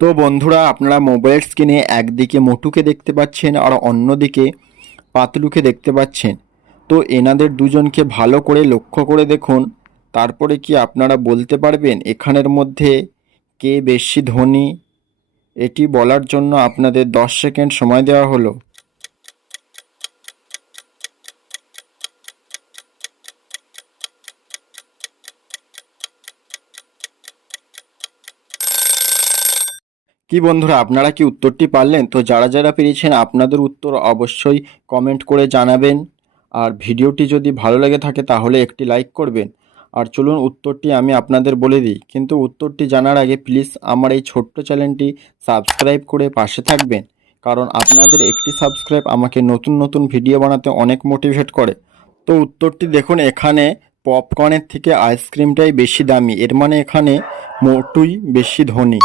তো বন্ধুরা, আপনারা মোবাইল স্ক্রিনে একদিকে মোটুকে দেখতে পাচ্ছেন আর অন্যদিকে পাতলুকে দেখতে পাচ্ছেন। তো এনাদের দুজনকে ভালো করে লক্ষ্য করে দেখুন, তারপরে কি আপনারা বলতে পারবেন এখানের মধ্যে কে বেশি ধনী? এটি বলার জন্য আপনাদের 10 সেকেন্ড সময় দেওয়া হলো। কি বন্ধুরা, আপনারা কি উত্তরটি পারলেন? তো যারা যারা পেরেছেন আপনাদের উত্তর অবশ্যই কমেন্ট করে জানাবেন। আর ভিডিওটি যদি ভালো লেগে থাকে তাহলে একটি লাইক করবেন। আর চলুন উত্তরটি আমি আপনাদের বলে দিই, কিন্তু উত্তরটি জানার আগে প্লিজ আমার এই ছোট্ট চ্যানেলটি সাবস্ক্রাইব করে পাশে থাকবেন, কারণ আপনাদের একটি সাবস্ক্রাইব আমাকে নতুন নতুন ভিডিও বানাতে অনেক মোটিভেট করে। তো উত্তরটি দেখুন, এখানে পপকর্নের থেকে আইসক্রিমটাই বেশি দামি, এর মানে এখানে মোটুই বেশি ধনী।